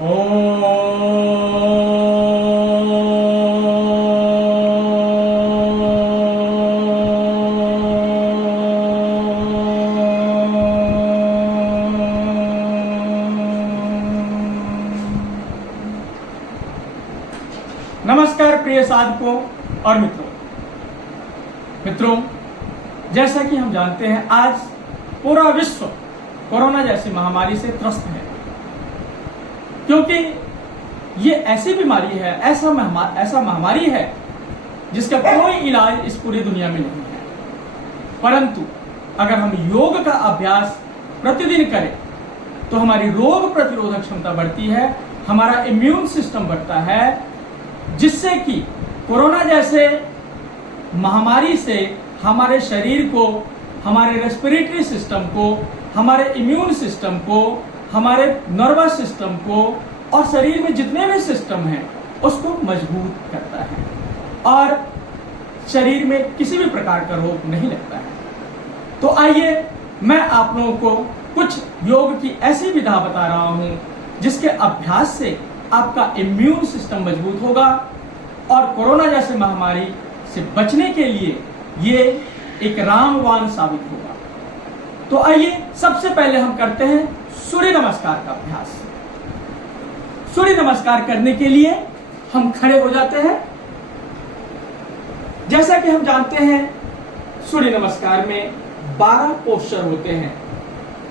नमस्कार प्रिय साधकों और मित्रों, जैसा कि हम जानते हैं आज पूरा विश्व कोरोना जैसी महामारी से त्रस्त है, क्योंकि ये ऐसी बीमारी है, ऐसा महामारी है जिसका कोई इलाज इस पूरी दुनिया में नहीं है। परंतु अगर हम योग का अभ्यास प्रतिदिन करें तो हमारी रोग प्रतिरोधक क्षमता बढ़ती है, हमारा इम्यून सिस्टम बढ़ता है, जिससे कि कोरोना जैसे महामारी से हमारे शरीर को, हमारे रेस्पिरेटरी सिस्टम को, हमारे इम्यून सिस्टम को, हमारे नर्वस सिस्टम को और शरीर में जितने भी सिस्टम हैं उसको मजबूत करता है और शरीर में किसी भी प्रकार का रोग नहीं लगता है। तो आइए मैं आप लोगों को कुछ योग की ऐसी विधा बता रहा हूं जिसके अभ्यास से आपका इम्यून सिस्टम मजबूत होगा और कोरोना जैसे महामारी से बचने के लिए ये एक रामबाण साबित होगा। तो आइए सबसे पहले हम करते हैं सूर्य नमस्कार का अभ्यास। सूर्य नमस्कार करने के लिए हम खड़े हो जाते हैं। जैसा कि हम जानते हैं सूर्य नमस्कार में 12 पोस्चर होते हैं,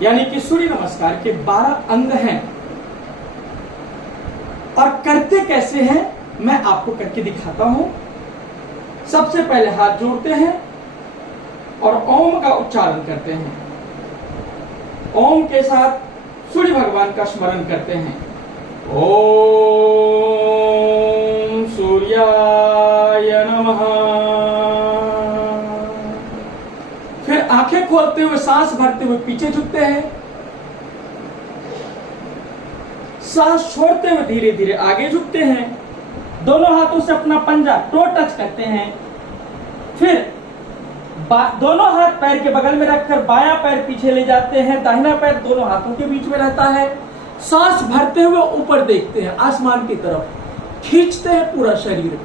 यानी कि सूर्य नमस्कार के 12 अंग हैं। और करते कैसे हैं मैं आपको करके दिखाता हूं। सबसे पहले हाथ जोड़ते हैं और ओम का उच्चारण करते हैं। ओम के साथ सूर्य भगवान का स्मरण करते हैं। ओम सूर्याय नमः। फिर आंखें खोलते हुए सांस भरते हुए पीछे झुकते हैं। सांस छोड़ते हुए धीरे धीरे आगे झुकते हैं। दोनों हाथों से अपना पंजा टो टच करते हैं। फिर दोनों हाथ पैर के बगल में रखकर बायां पैर पीछे ले जाते हैं, दाहिना पैर दोनों हाथों के बीच में रहता है। सांस भरते हुए ऊपर देखते हैं, आसमान की तरफ खींचते हैं पूरा शरीर,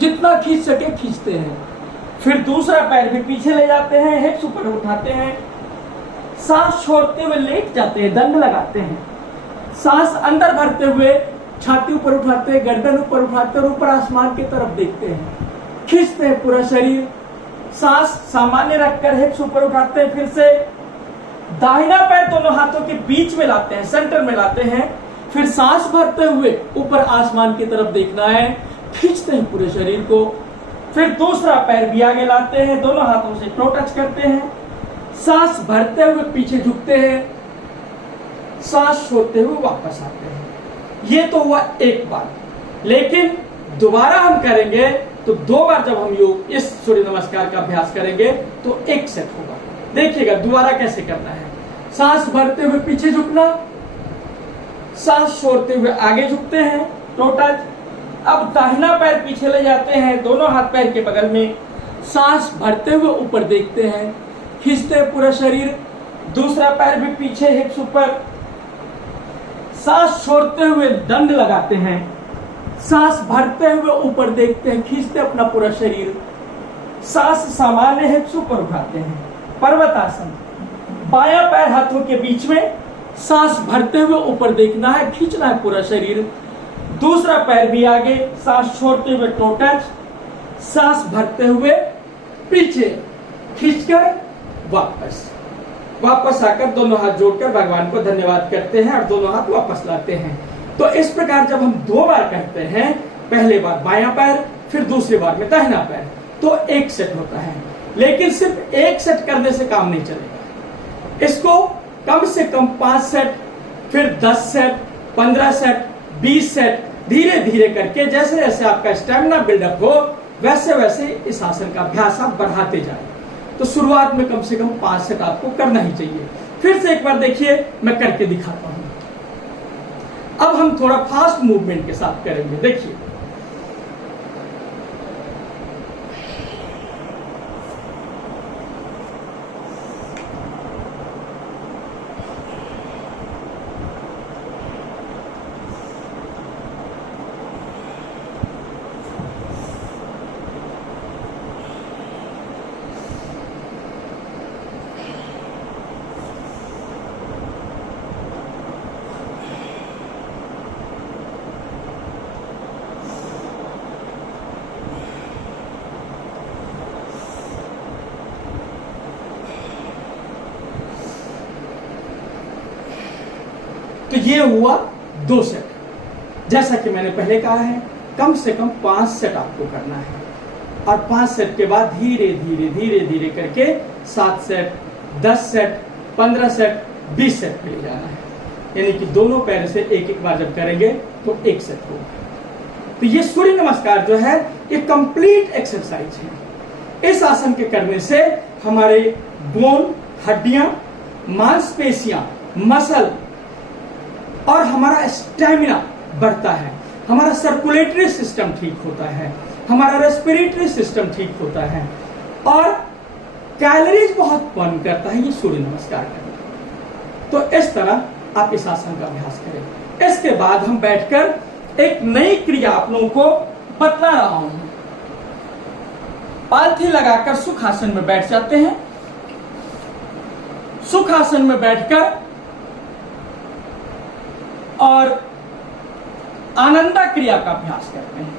जितना खींच सके खींचते हैं। फिर दूसरा पैर भी पीछे ले जाते हैं, हिप्स ऊपर उठाते हैं। सांस छोड़ते हुए लेट जाते हैं, दंड लगाते हैं। सांस अंदर भरते हुए छाती ऊपर उठाते हैं, गर्दन ऊपर उठाते हैं और ऊपर आसमान की तरफ देखते हैं, खींचते हैं पूरा शरीर। सांस सामान्य रखकर हिप्स ऊपर उठाते हैं। फिर से दाहिना पैर दोनों हाथों के बीच में लाते हैं, सेंटर में लाते हैं। फिर सांस भरते हुए ऊपर आसमान की तरफ देखना है, खींचते हैं पूरे शरीर को। फिर दूसरा पैर भी आगे लाते हैं, दोनों हाथों से टो टच करते हैं। सांस भरते हुए पीछे झुकते हैं, सांस छोड़ते हुए वापस आते हैं। ये तो हुआ एक बार, लेकिन दोबारा हम करेंगे तो 2 बार जब हम योग इस सूर्य नमस्कार का अभ्यास करेंगे तो 1 सेट होगा। देखिएगा दोबारा कैसे करना है। सांस भरते हुए पीछे झुकना, सांस छोड़ते हुए आगे झुकते हैं, टो टच। अब दाहिना पैर पीछे ले जाते हैं, दोनों हाथ पैर के बगल में। सांस भरते हुए ऊपर देखते हैं, खींचते हैं पूरा शरीर। दूसरा पैर भी पीछे, हिप्स ऊपर। सांस छोड़ते हुए दंड लगाते हैं। सांस भरते हुए ऊपर देखते हैं, खींचते अपना पूरा शरीर। सांस सामान्य हिप्स ऊपर उठाते हैं, पर्वतासन। बायां पैर हाथों के बीच में, सांस भरते हुए ऊपर देखना है, खींचना है पूरा शरीर। दूसरा पैर भी आगे, सांस छोड़ते हुए टो टच। सांस भरते हुए पीछे खींचकर वापस आकर दोनों हाथ जोड़कर भगवान को धन्यवाद करते हैं और दोनों हाथ वापस लाते हैं। तो इस प्रकार जब हम 2 बार करते हैं, पहले बार बायां पैर, फिर दूसरी बार में दाहिना पैर, तो 1 सेट होता है। लेकिन सिर्फ 1 सेट करने से काम नहीं चलेगा। इसको कम से कम 5 सेट, फिर 10 सेट, 15 सेट, 20 सेट, धीरे धीरे करके जैसे जैसे आपका स्टेमिना बिल्डअप हो वैसे वैसे इस आसन का अभ्यास आप बढ़ाते जाए। तो शुरुआत में कम से कम 5 सेट आपको करना ही चाहिए। फिर से एक बार देखिए, मैं करके दिखाता हूं। अब हम थोड़ा फास्ट मूवमेंट के साथ करेंगे। देखिए, ये हुआ 2 सेट। जैसा कि मैंने पहले कहा है, कम से कम 5 सेट आपको करना है, और 5 सेट के बाद धीरे धीरे धीरे धीरे करके 7 सेट, 10 सेट, 15 सेट, 20 सेट पे ले जाना है। यानी कि दोनों पैर से एक एक बार जब करेंगे तो 1 सेट होगा। तो ये सूर्य नमस्कार जो है ये कंप्लीट एक्सरसाइज है। इस आसन के करने से हमारे बोन, हड्डियां, मांसपेशियां, मसल और हमारा स्टैमिना बढ़ता है, हमारा सर्कुलेटरी सिस्टम ठीक होता है, हमारा रेस्पिरेटरी सिस्टम ठीक होता है, और कैलोरीज बहुत बर्न करता है ये सूर्य नमस्कार करना। तो इस तरह आप इस आसन का अभ्यास करें। इसके बाद हम बैठकर एक नई क्रिया आप लोगों को बतला रहा हूं। पालथी लगाकर सुखासन में बैठ जाते हैं। सुखासन में बैठकर और आनंदा क्रिया का अभ्यास करते हैं,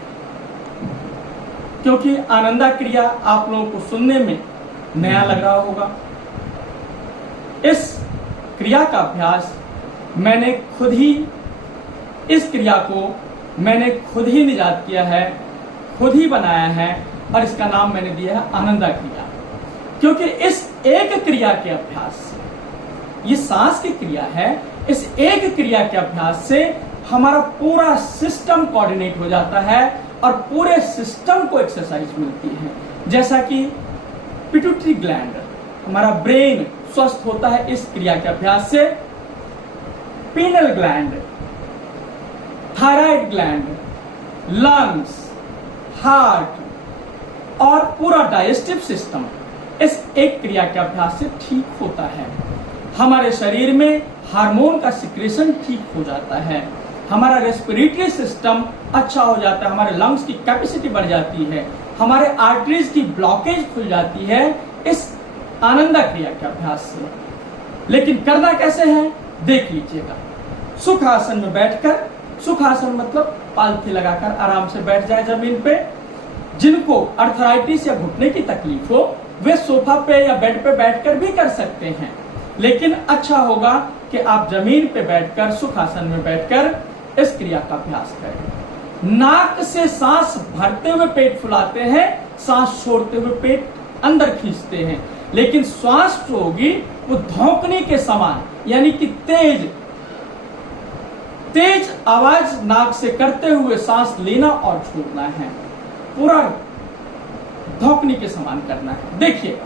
क्योंकि आनंदा क्रिया आप लोगों को सुनने में नया लग रहा होगा। इस क्रिया का अभ्यास मैंने खुद ही, इस क्रिया को मैंने खुद ही निजात किया है, खुद ही बनाया है, और इसका नाम मैंने दिया है आनंदा क्रिया। क्योंकि इस एक क्रिया के अभ्यास से, ये सांस की क्रिया है, इस एक क्रिया के अभ्यास से हमारा पूरा सिस्टम कोऑर्डिनेट हो जाता है और पूरे सिस्टम को एक्सरसाइज मिलती है। जैसा कि पिट्यूटरी ग्लैंड, हमारा ब्रेन स्वस्थ होता है इस क्रिया के अभ्यास से, penal gland, thyroid gland, lungs, heart और पूरा डाइजेस्टिव सिस्टम इस एक क्रिया के अभ्यास से ठीक होता है। हमारे शरीर में हार्मोन का सिक्रेशन ठीक हो जाता है, हमारा रेस्पिरेटरी सिस्टम अच्छा हो जाता है, हमारे लंग्स की कैपेसिटी बढ़ जाती है, हमारे आर्टरीज की ब्लॉकेज खुल जाती है इस आनंदा क्रिया के अभ्यास से। लेकिन करना कैसे है देख लीजिएगा। सुखासन में बैठकर, सुखासन मतलब पालथी लगाकर आराम से बैठ जाए जमीन पे। जिनको अर्थराइटिस या घुटने की तकलीफ हो वे सोफा पे या बेड पे बैठकर भी कर सकते हैं, लेकिन अच्छा होगा कि आप जमीन पे बैठकर, सुखासन में बैठकर इस क्रिया का अभ्यास करें। नाक से सांस भरते हुए पेट फुलाते हैं, सांस छोड़ते हुए पेट अंदर खींचते हैं, लेकिन श्वास जो होगी वो धौंकने के समान, यानी कि तेज तेज आवाज नाक से करते हुए सांस लेना और छोड़ना है, पूरा धौंकने के समान करना है। देखिएगा,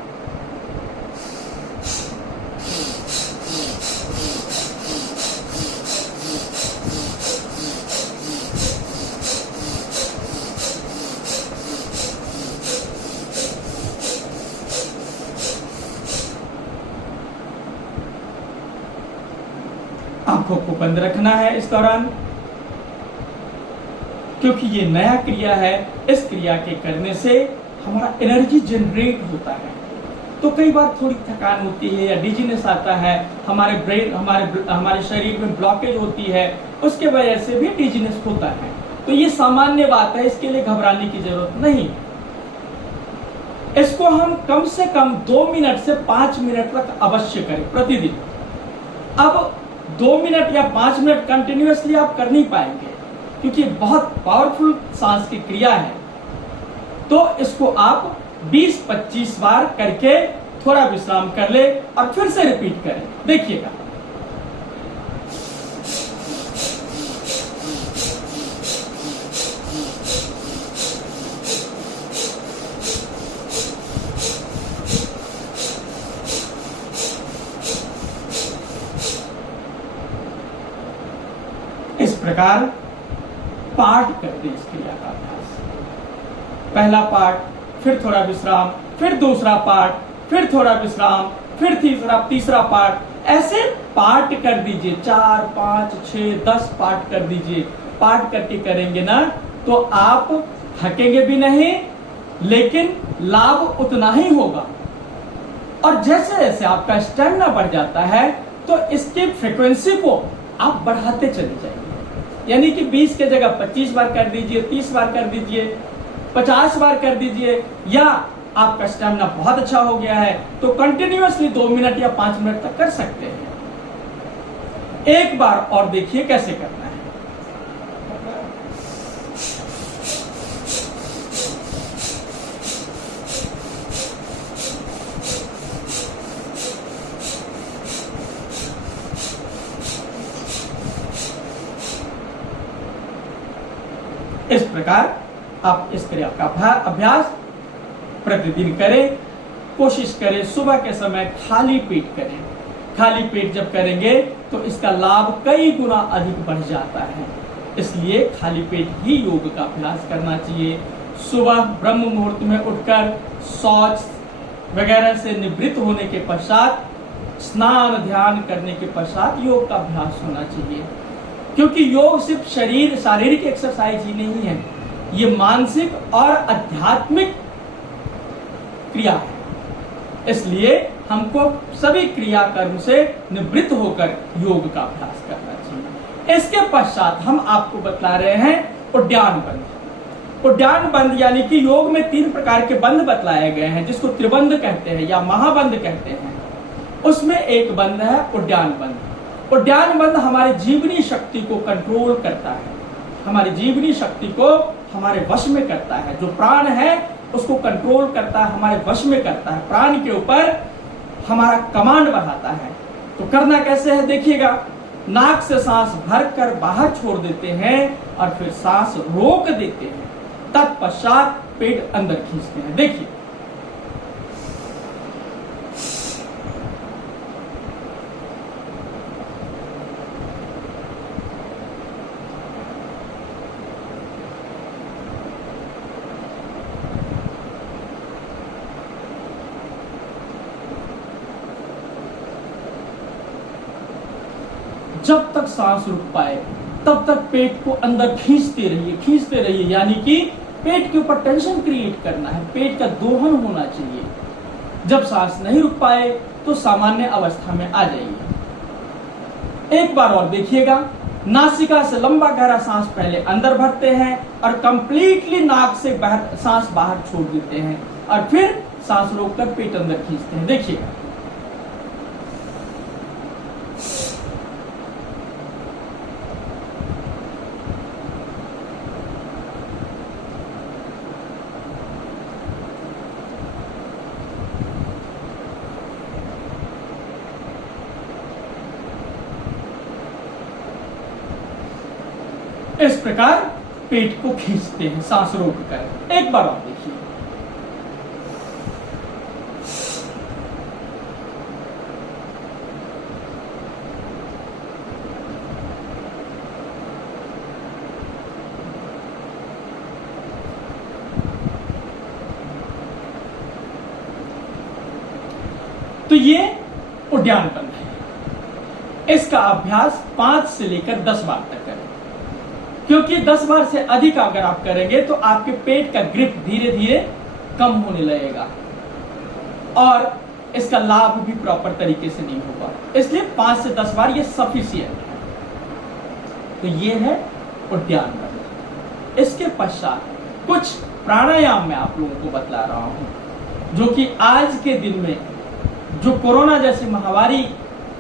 आंखों को बंद रखना है इस दौरान, क्योंकि ये नया क्रिया है। इस क्रिया के करने से हमारा एनर्जी जनरेट होता है। तो कई बार थोड़ी थकान होती है या डिजीनेस आता है, हमारे ब्रेन, हमारे शरीर में ब्लॉकेज होती है, उसके वजह से भी डिजीनेस होता है। तो ये सामान्य बात है, इसके लिए घबराने की जरूरत नहीं। इसको हम कम से कम 2 मिनट से 5 मिनट तक अवश्य करें प्रतिदिन। अब 2 मिनट या 5 मिनट कंटिन्यूअसली आप कर नहीं पाएंगे, क्योंकि बहुत पावरफुल सांस की क्रिया है। तो इसको आप 20-25 बार करके थोड़ा विश्राम कर ले और फिर से रिपीट करें। देखिएगा, इस प्रकार पार्ट कर दे इस क्रिया का अभ्यास। पहला पार्ट, फिर थोड़ा विश्राम, फिर दूसरा पार्ट, फिर थोड़ा विश्राम, फिर तीसरा पार्ट। ऐसे पार्ट कर दीजिए, 4, 5, 6, 10 पार्ट कर दीजिए। पार्ट करके करेंगे ना तो आप थकेंगे भी नहीं, लेकिन लाभ उतना ही होगा। और जैसे जैसे आपका स्टैमिना बढ़ जाता है तो इसकी फ्रीक्वेंसी को आप बढ़ाते चले जाइए। यानी कि 20 के जगह 25 बार कर दीजिए, 30 बार कर दीजिए, 50 बार कर दीजिए, या आपका स्टैमिना बहुत अच्छा हो गया है तो कंटिन्यूअसली 2 मिनट या 5 मिनट तक कर सकते हैं। एक बार और देखिए कैसे करना है। इस प्रकार आप इस क्रिया का अभ्यास प्रतिदिन करें। कोशिश करें सुबह के समय खाली पेट करें। खाली पेट जब करेंगे तो इसका लाभ कई गुना अधिक बढ़ जाता है। इसलिए खाली पेट ही योग का अभ्यास करना चाहिए। सुबह ब्रह्म मुहूर्त में उठकर शौच वगैरह से निवृत्त होने के पश्चात स्नान ध्यान करने के पश्चात योग का अभ्यास होना चाहिए, क्योंकि योग सिर्फ शारीरिक एक्सरसाइज ही नहीं है, ये मानसिक और आध्यात्मिक क्रिया है। इसलिए हमको सभी क्रिया कर्म से निवृत्त होकर योग का अभ्यास करना चाहिए। इसके पश्चात हम आपको बतला रहे हैं उद्यान बंध। उद्यान बंध यानी कि योग में 3 प्रकार के बंध बतलाए गए हैं, जिसको त्रिबंध कहते हैं या महाबंध कहते हैं। उसमें एक बंध है उद्यान बंध। उद्यान बंध हमारी जीवनी शक्ति को कंट्रोल करता है, हमारी जीवनी शक्ति को हमारे वश में करता है। जो प्राण है उसको कंट्रोल करता है, हमारे वश में करता है, प्राण के ऊपर हमारा कमांड बढ़ाता है। तो करना कैसे है देखिएगा। नाक से सांस भरकर बाहर छोड़ देते हैं और फिर सांस रोक देते हैं, तत्पश्चात पेट अंदर खींचते हैं। देखिए जब तक सांस रुक पाए तब तक पेट को अंदर खींचते रहिए, यानी कि पेट के ऊपर टेंशन क्रिएट करना है, पेट का दोहन होना चाहिए। जब सांस नहीं रुक पाए तो सामान्य अवस्था में आ जाइए। एक बार और देखिएगा। नासिका से लंबा गहरा सांस पहले अंदर भरते हैं और कंप्लीटली नाक से सांस बाहर छोड़ देते हैं और फिर सांस रोककर पेट अंदर खींचते हैं। देखिएगा इस प्रकार पेट को खींचते हैं सांस रोककर। एक बार और देखिए। तो ये उद्यान बंध है। इसका अभ्यास 5 से लेकर 10 बार तक करें, क्योंकि 10 बार से अधिक अगर आप करेंगे तो आपके पेट का ग्रिप धीरे धीरे कम होने लगेगा और इसका लाभ भी प्रॉपर तरीके से नहीं होगा। इसलिए 5 से 10 बार ये सफिशिएंट है। तो ये है उद्यान बंध। इसके पश्चात कुछ प्राणायाम मैं आप लोगों को बतला रहा हूं, जो कि आज के दिन में जो कोरोना जैसी महामारी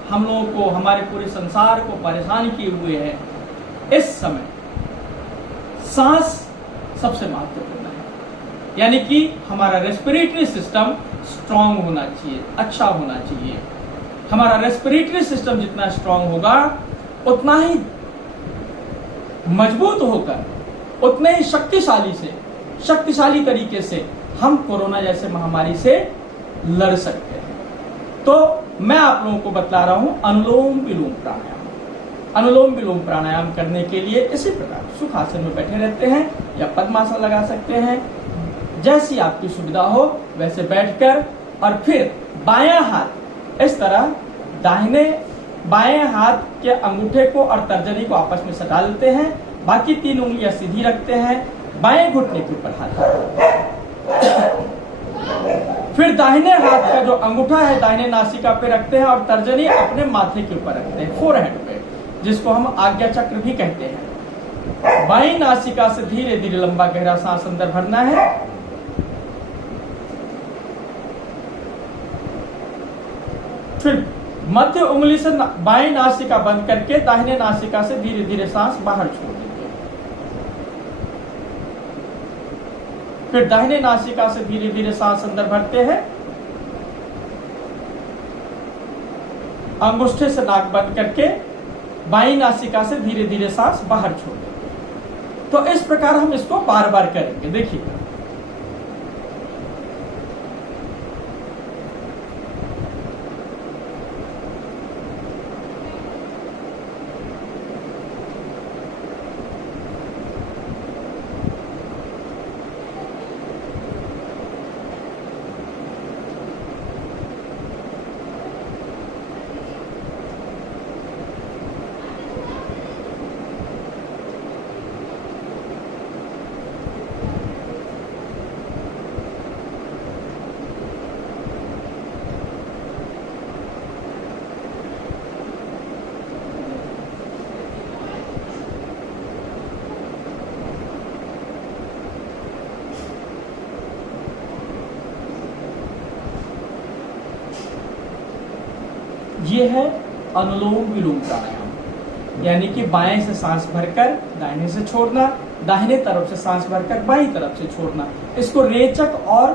हम लोगों को, हमारे पूरे संसार को परेशान किए हुए है, इस समय सांस सबसे महत्वपूर्ण है। यानी कि हमारा रेस्पिरेटरी सिस्टम स्ट्रांग होना चाहिए, अच्छा होना चाहिए। हमारा रेस्पिरेटरी सिस्टम जितना स्ट्रांग होगा उतना ही मजबूत होकर, उतने ही शक्तिशाली तरीके से हम कोरोना जैसे महामारी से लड़ सकते हैं। तो मैं आप लोगों को बतला रहा हूं अनुलोम विलोम प्राणायाम। अनुलोम विलोम प्राणायाम करने के लिए इसी प्रकार सुखासन में बैठे रहते हैं या पद्मासन लगा सकते हैं, जैसी आपकी सुविधा हो वैसे बैठकर, और फिर बायां हाथ इस तरह बाएं हाथ के अंगूठे को और तर्जनी को आपस में सटा लेते हैं, बाकी 3 उंगलियां सीधी रखते हैं, बाएं घुटने के ऊपर हाथ, फिर दाहिने हाथ का जो अंगूठा है दाहिने नासिका पे रखते हैं और तर्जनी अपने माथे के ऊपर रखते हैं, फोरहेड पे, जिसको हम आज्ञा चक्र भी कहते हैं। बाईं नासिका से धीरे धीरे लंबा गहरा सांस अंदर भरना है, फिर मध्य उंगली से बाएं नासिका बंद करके दाहिने नासिका से धीरे धीरे सांस बाहर छोड़ दीजिए। फिर दाहिने नासिका से धीरे धीरे सांस अंदर भरते हैं, अंगूठे से नाक बंद करके बाईं नासिका से धीरे धीरे सांस बाहर छोड़ देते हैं। तो इस प्रकार हम इसको बार बार करेंगे। देखिए, ये है अनुलोम विलोम प्राणायाम, यानी कि बाएं से सांस भरकर दाहिने से छोड़ना, दाहिने तरफ से सांस भरकर बाईं तरफ से छोड़ना। इसको रेचक और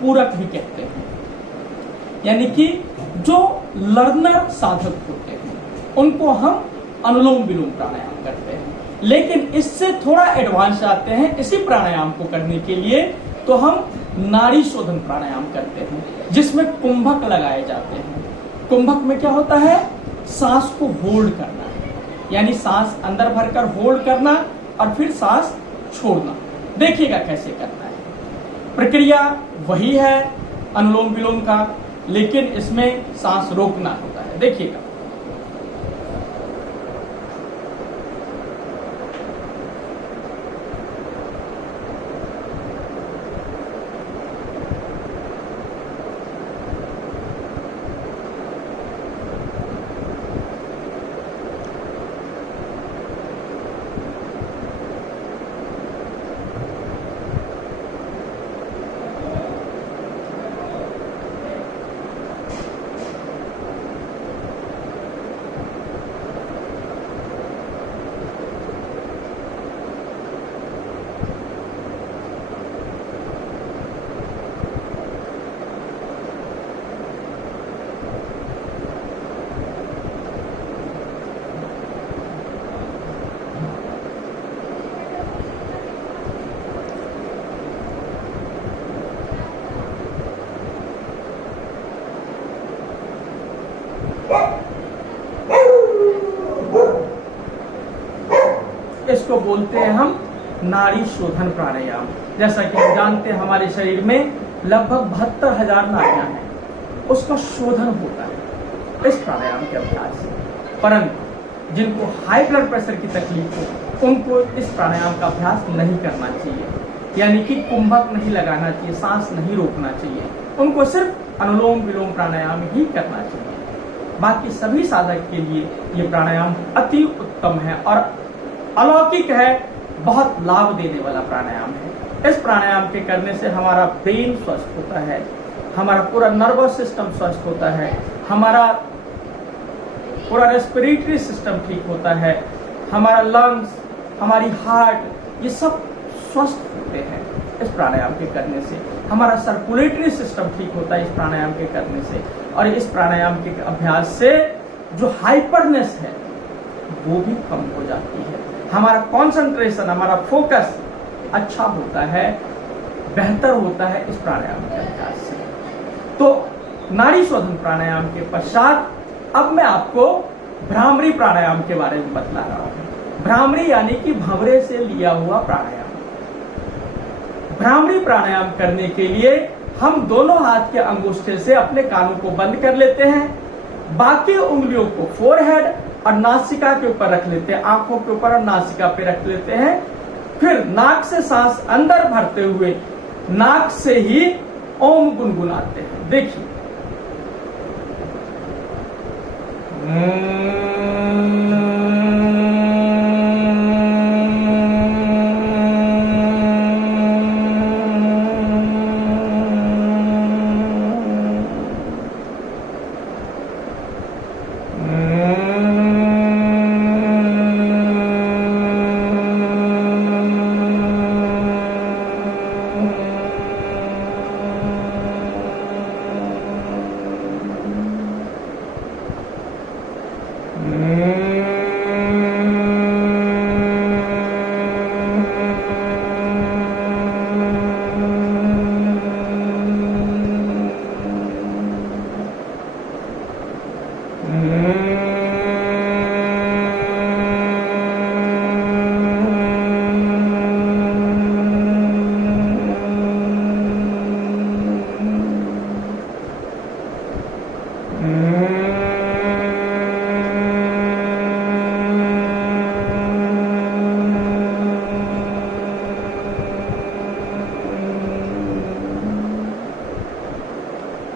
पूरक भी कहते हैं। यानी कि जो लर्नर साधक होते हैं उनको हम अनुलोम विलोम प्राणायाम करते हैं। लेकिन इससे थोड़ा एडवांस आते हैं इसी प्राणायाम को करने के लिए, तो हम नाड़ी शोधन प्राणायाम करते हैं, जिसमें कुंभक लगाए जाते हैं। कुंभक में क्या होता है? सांस को होल्ड करना है, यानी सांस अंदर भरकर होल्ड करना और फिर सांस छोड़ना। देखिएगा कैसे करना है। प्रक्रिया वही है अनुलोम विलोम का, लेकिन इसमें सांस रोकना होता है। देखिएगा, इसको बोलते हैं हम नाड़ी शोधन प्राणायाम। जैसा कि हम जानते हैं हमारे शरीर में लगभग 72,000 नाड़ियां हैं, उसका शोधन होता है इस प्राणायाम के अभ्यास से। परंतु जिनको हाई ब्लड प्रेशर की तकलीफ हो उनको इस प्राणायाम का अभ्यास नहीं करना चाहिए, यानी कि कुंभक नहीं लगाना चाहिए, सांस नहीं रोकना चाहिए। उनको सिर्फ अनुलोम विलोम प्राणायाम ही करना चाहिए। बाकी सभी साधक के लिए ये प्राणायाम अति उत्तम है और अलौकिक है, बहुत लाभ देने वाला प्राणायाम है। इस प्राणायाम के करने से हमारा ब्रेन स्वस्थ होता है, हमारा पूरा नर्वस सिस्टम स्वस्थ होता है, हमारा पूरा रेस्पिरेटरी सिस्टम ठीक होता है, हमारा लंग्स, हमारी हार्ट, ये सब स्वस्थ होते हैं इस प्राणायाम के करने से। हमारा सर्कुलेटरी सिस्टम ठीक होता है इस प्राणायाम के करने से। और इस प्राणायाम के अभ्यास से जो हाइपरनेस है वो भी कम हो जाती है। हमारा कंसंट्रेशन, हमारा फोकस अच्छा होता है, बेहतर होता है इस प्राणायाम के अभ्यास से। तो नाड़ी शोधन प्राणायाम के पश्चात अब मैं आपको भ्रामरी प्राणायाम के बारे में बतला रहा हूं। भ्रामरी यानी कि भंवरे से लिया हुआ प्राणायाम। भ्रामरी प्राणायाम करने के लिए हम दोनों हाथ के अंगूठे से अपने कानों को बंद कर लेते हैं, बाकी उंगलियों को फोरहेड और नासिका के ऊपर रख लेते हैं, आंखों के ऊपर और नासिका पे रख लेते हैं। फिर नाक से सांस अंदर भरते हुए नाक से ही ओम गुनगुनाते हैं। देखिए,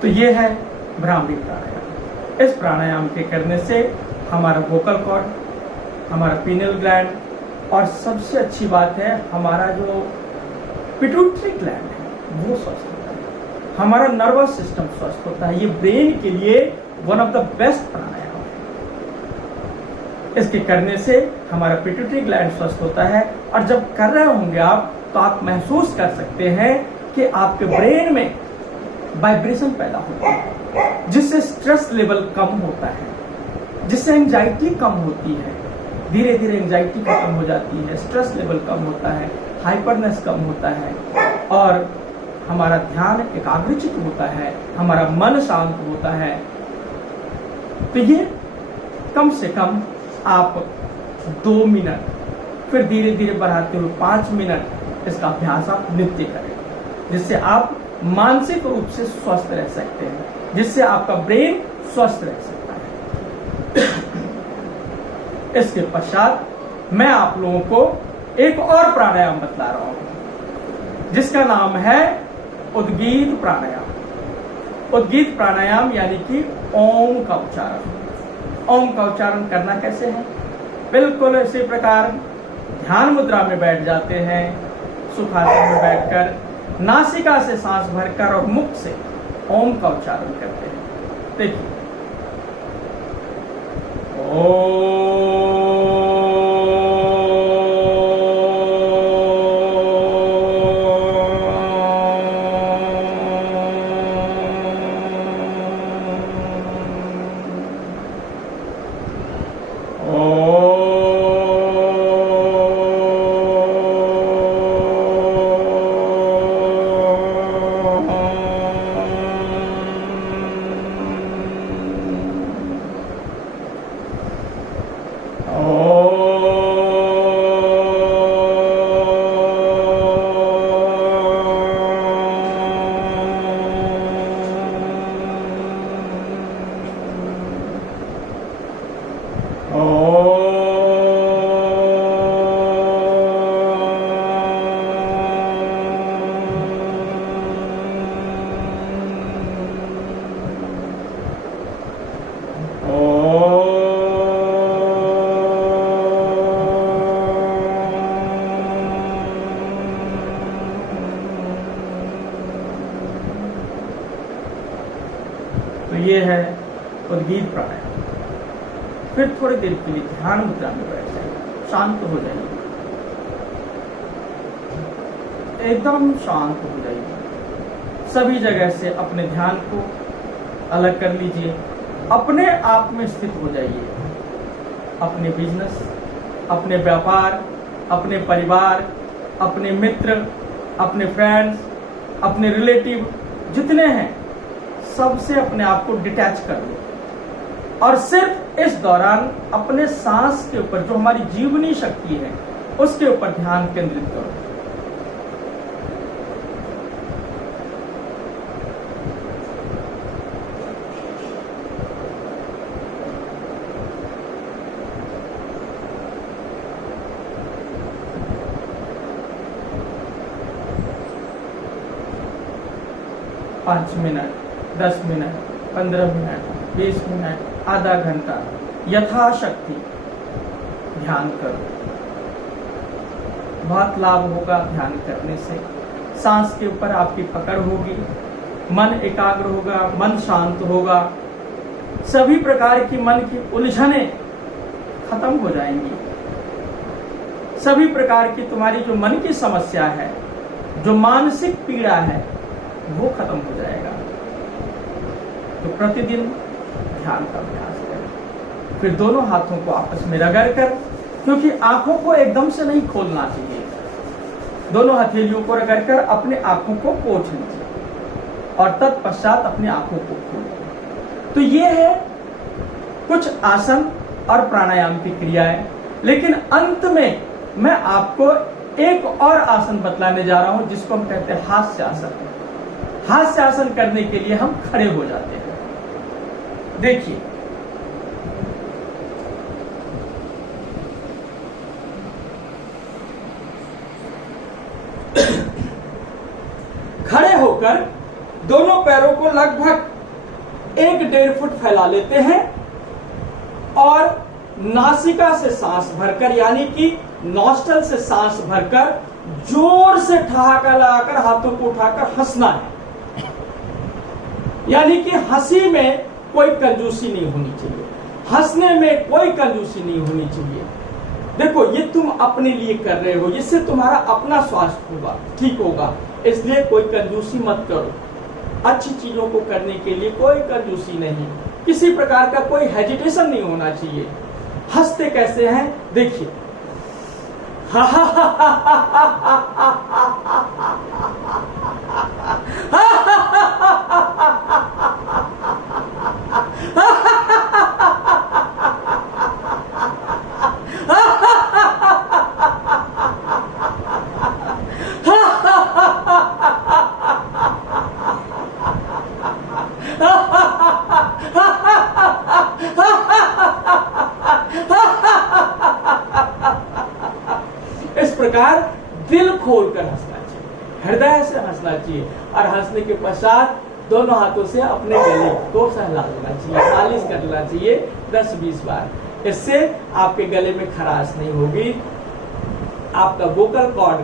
तो ये है भ्रामरी प्राणायाम। इस प्राणायाम के करने से हमारा वोकल कॉर्ड, हमारा पीनियल ग्लैंड और सबसे अच्छी बात है हमारा जो पिट्यूटरी ग्लैंड है वो स्वस्थ होता है, हमारा नर्वस सिस्टम स्वस्थ होता है। ये ब्रेन के लिए वन ऑफ द बेस्ट प्राणायाम है। इसके करने से हमारा पिट्यूटरी ग्लैंड स्वस्थ होता है और जब कर रहे होंगे आप तो आप महसूस कर सकते हैं कि आपके ब्रेन में वाइब्रेशन पैदा होता है, जिससे स्ट्रेस लेवल कम होता है, जिससे एंजाइटी कम होती है। धीरे धीरे एंजाइटी खत्म हो जाती है, स्ट्रेस लेवल कम होता है, हाइपरनेस कम होता है और हमारा ध्यान एकाग्रचित होता है, हमारा मन शांत होता है। तो ये कम से कम आप 2 मिनट, फिर धीरे धीरे बढ़ाते हुए 5 मिनट इसका अभ्यास आप नित्य करें, जिससे आप मानसिक रूप से स्वस्थ रह सकते हैं, जिससे आपका ब्रेन स्वस्थ रह सकता है। इसके पश्चात मैं आप लोगों को एक और प्राणायाम बतला रहा हूं जिसका नाम है उद्गीत प्राणायाम। उद्गीत प्राणायाम यानी कि ओम का उच्चारण। ओम का उच्चारण करना कैसे है? बिल्कुल इसी प्रकार ध्यान मुद्रा में बैठ जाते हैं, सुखासन में बैठकर नासिका से सांस भरकर और मुख से ओम का उच्चारण करते हैं। देखिए, तो ये है उद्गीत प्राणायाम। फिर थोड़ी देर के लिए ध्यान मुद्रा में बैठ जाइए, शांत हो जाइए, एकदम शांत हो जाइए। सभी जगह से अपने ध्यान को अलग कर लीजिए, अपने आप में स्थित हो जाइए। अपने बिजनेस, अपने व्यापार, अपने परिवार, अपने मित्र, अपने फ्रेंड्स, अपने रिलेटिव जितने हैं सबसे अपने आप को डिटैच कर लो और सिर्फ इस दौरान अपने सांस के ऊपर, जो हमारी जीवनी शक्ति है, उसके ऊपर ध्यान केंद्रित करो। पाँच मिनट, 10 मिनट, 15 मिनट, 20 मिनट, आधा घंटा यथाशक्ति ध्यान करो। बहुत लाभ होगा ध्यान करने से। सांस के ऊपर आपकी पकड़ होगी, मन एकाग्र होगा, मन शांत होगा, सभी प्रकार की मन की उलझनें खत्म हो जाएंगी। सभी प्रकार की तुम्हारी जो मन की समस्या है, जो मानसिक पीड़ा है, वो खत्म हो जाएगा। तो प्रतिदिन ध्यान का अभ्यास करें। फिर दोनों हाथों को आपस में रगड़ कर, क्योंकि आंखों को एकदम से नहीं खोलना चाहिए, दोनों हथेलियों को रगड़ कर अपने आंखों को पोंछ लीजिए और तत्पश्चात अपनी आंखों को खोलिए। तो ये है कुछ आसन और प्राणायाम की क्रियाएं। लेकिन अंत में मैं आपको एक और आसन बतलाने जा रहा हूं जिसको हम कहते हैं हास्य आसन। हास्य आसन करने के लिए हम खड़े हो जाते हैं। देखिए, खड़े होकर दोनों पैरों को लगभग 1-1.5 फुट फैला लेते हैं और नासिका से सांस भरकर, यानी कि नॉस्ट्रल से सांस भरकर जोर से ठहाका लगाकर हाथों को उठाकर हंसना है। यानी कि हंसी में कोई कंजूसी नहीं होनी चाहिए, हंसने में कोई कंजूसी नहीं होनी चाहिए। देखो, ये तुम अपने लिए कर रहे हो, इससे तुम्हारा अपना स्वास्थ्य होगा, ठीक होगा, इसलिए कोई कंजूसी मत करो। अच्छी चीजों को करने के लिए कोई कंजूसी नहीं, किसी प्रकार का कोई हेजिटेशन नहीं होना चाहिए। हंसते कैसे हैं देखिए, इस प्रकार दिल खोलकर हंसना चाहिए, हृदय से हंसना चाहिए और हंसने के पश्चात दोनों हाथों से अपने गले को सहला देना चाहिए, मालिश कर लेना चाहिए 10-20 बार। इससे आपके गले में खराश नहीं होगी, आपका वोकल कॉर्ड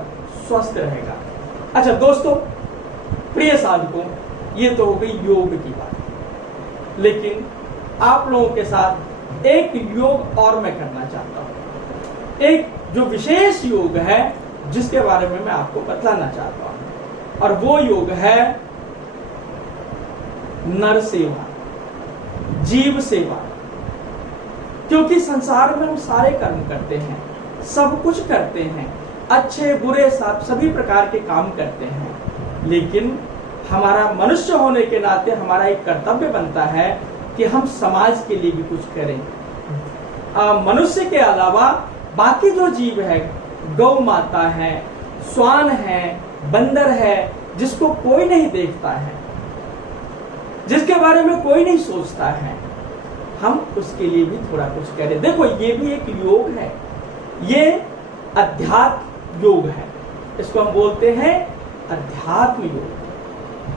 स्वस्थ रहेगा। अच्छा दोस्तों, प्रिय साधकों, ये तो हो गई योग की बात, लेकिन आप लोगों के साथ एक योग और मैं करना चाहता हूं, एक जो विशेष योग है जिसके बारे में मैं आपको बतलाना चाहता हूं, और वो योग है नर सेवा, जीव सेवा। क्योंकि संसार में हम सारे कर्म करते हैं, सब कुछ करते हैं, अच्छे बुरे सभी प्रकार के काम करते हैं, लेकिन हमारा मनुष्य होने के नाते हमारा एक कर्तव्य बनता है कि हम समाज के लिए भी कुछ करें। मनुष्य के अलावा बाकी जो जीव है, गौ माता है, श्वान है, बंदर है, जिसको कोई नहीं देखता है, जिसके बारे में कोई नहीं सोचता है, हम उसके लिए भी थोड़ा कुछ करें। देखो, ये भी एक योग है, ये अध्यात्म योग है, इसको हम बोलते हैं अध्यात्म योग,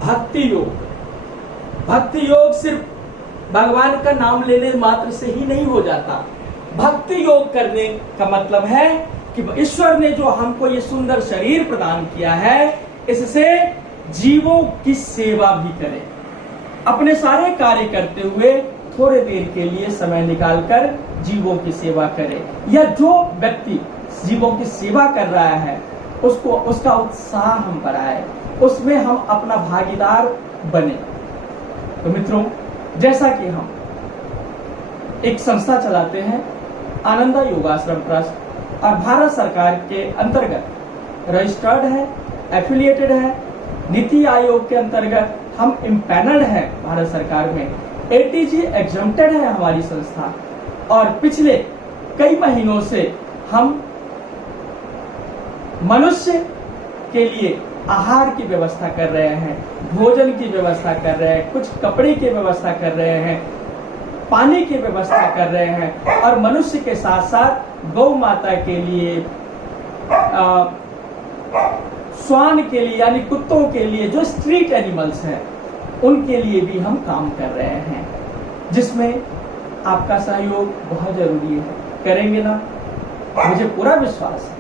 भक्ति योग। भक्ति योग सिर्फ भगवान का नाम लेने मात्र से ही नहीं हो जाता। भक्ति योग करने का मतलब है कि ईश्वर ने जो हमको ये सुंदर शरीर प्रदान किया है, इससे जीवों की सेवा भी करें, अपने सारे कार्य करते हुए थोड़े देर के लिए समय निकालकर जीवों की सेवा करें। या जो व्यक्ति जीवों की सेवा कर रहा है, उसको उसका उत्साह हम बढ़ाएं, उसमें हम अपना भागीदार बने। तो मित्रों, जैसा कि हम एक संस्था चलाते हैं, आनंदा योगाश्रम ट्रस्ट, और भारत सरकार के अंतर्गत रजिस्टर्ड है, एफिलिएटेड है, नीति आयोग के अंतर्गत हम इम्पैनल्ड है भारत सरकार में, ATG एग्जम्प्टेड है हमारी संस्था, और पिछले कई महीनों से हम मनुष्य के लिए आहार की व्यवस्था कर रहे हैं, भोजन की व्यवस्था कर रहे हैं, कुछ कपड़े की व्यवस्था कर रहे हैं, पानी की व्यवस्था कर रहे हैं, और मनुष्य के साथ साथ गौ माता के लिए, श्वान के लिए यानी कुत्तों के लिए, जो स्ट्रीट एनिमल्स हैं, उनके लिए भी हम काम कर रहे हैं, जिसमें आपका सहयोग बहुत जरूरी है। करेंगे ना? मुझे पूरा विश्वास है,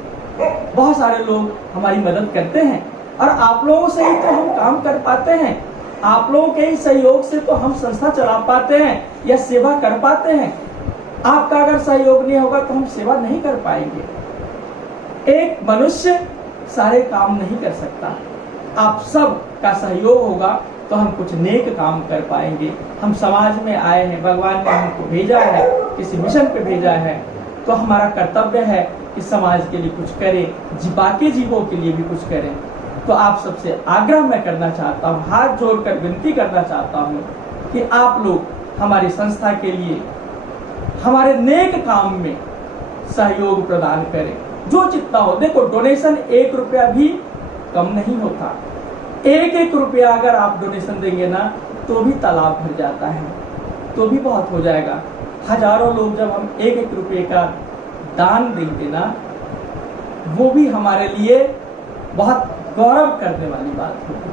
बहुत सारे लोग हमारी मदद करते हैं, और आप लोगों से ही तो हम काम कर पाते हैं, आप लोगों के ही सहयोग से तो हम संस्था चला पाते हैं या सेवा कर पाते हैं। आपका अगर सहयोग नहीं होगा तो हम सेवा नहीं कर पाएंगे। एक मनुष्य सारे काम नहीं कर सकता, आप सब का सहयोग होगा तो हम कुछ नेक काम कर पाएंगे। हम समाज में आए हैं, भगवान ने हमको भेजा है, किसी मिशन पे भेजा है, तो हमारा कर्तव्य है कि समाज के लिए कुछ करें, बाकी जीवों के लिए भी कुछ करें। तो आप सबसे आग्रह मैं करना चाहता हूँ, हाथ जोड़कर विनती करना चाहता हूँ कि आप लोग हमारी संस्था के लिए हमारे नेक काम में सहयोग प्रदान करें, जो जितना हो। देखो, डोनेशन 1 रुपया भी कम नहीं होता, 1-1 रुपया अगर आप डोनेशन देंगे ना तो भी तालाब भर जाता है, तो भी बहुत हो जाएगा। हजारों लोग जब हम 1-1 रुपये का दान देंगे ना, वो भी हमारे लिए बहुत गौरव करने वाली बात होगी,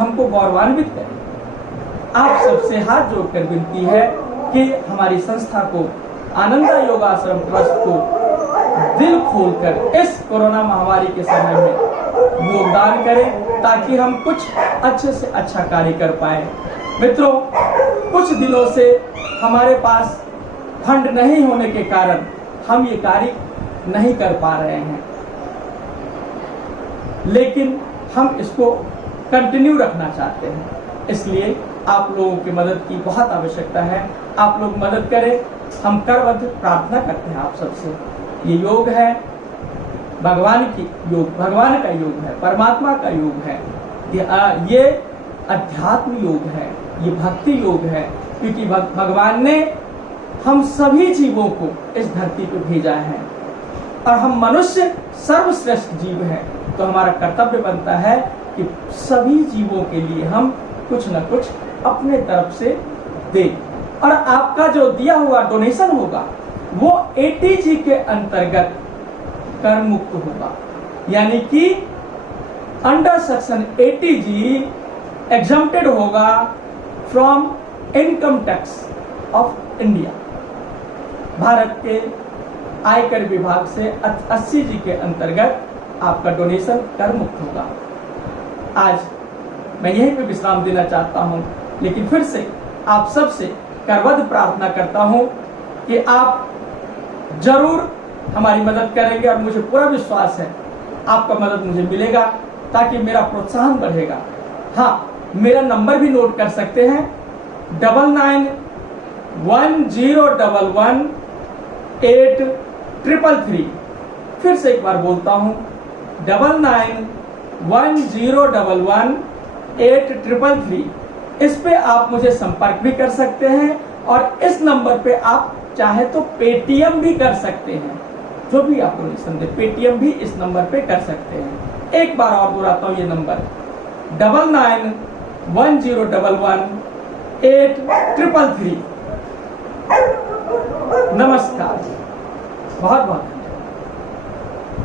हमको गौरवान्वित करें। आप सबसे हाथ जोड़कर विनती है कि हमारी संस्था को, आनंदा योगाश्रम ट्रस्ट को दिल खोलकर इस कोरोना महामारी के समय में योगदान करें, ताकि हम कुछ अच्छे से अच्छा कार्य कर पाए। मित्रों, कुछ दिनों से हमारे पास फंड नहीं होने के कारण हम ये कार्य नहीं कर पा रहे हैं, लेकिन हम इसको कंटिन्यू रखना चाहते हैं। इसलिए आप लोगों की मदद की बहुत आवश्यकता है। आप लोग मदद करें। हम करबद्ध प्रार्थना करते हैं आप सबसे। ये योग है भगवान की योग, भगवान का योग है, परमात्मा का योग है, ये अध्यात्म योग है, ये भक्ति योग है, क्योंकि भगवान ने हम सभी जीवों को इस धरती पर भेजा है और हम मनुष्य सर्वश्रेष्ठ जीव हैं। तो हमारा कर्तव्य बनता है कि सभी जीवों के लिए हम कुछ न कुछ अपने तरफ से दें, और आपका जो दिया हुआ डोनेशन होगा वो ATG के अंतर्गत कर मुक्त होगा, यानी कि अंडर सेक्शन ATG एग्जम्प्टेड होगा from income tax of India. Bharat के आयकर विभाग से 80G के अंतर्गत आपका डोनेशन कर मुक्त होगा। आज मैं यहीं पे विश्राम देना चाहता हूं, लेकिन फिर से आप सबसे करबद्ध प्रार्थना करता हूं कि आप जरूर हमारी मदद करेंगे, और मुझे पूरा विश्वास है आपका मदद मुझे मिलेगा, ताकि मेरा प्रोत्साहन बढ़ेगा। हाँ, मेरा नंबर भी नोट कर सकते हैं, 9910118333। फिर से एक बार बोलता हूं, 9910118333। इस पे आप मुझे संपर्क भी कर सकते हैं, और इस नंबर पे आप चाहे तो पेटीएम भी कर सकते हैं। जो भी आपको डोनेशन दे, पेटीएम भी इस नंबर पे कर सकते हैं। एक बार और दोहराता हूं, ये नंबर 9910118333। नमस्कार, बहुत बहुत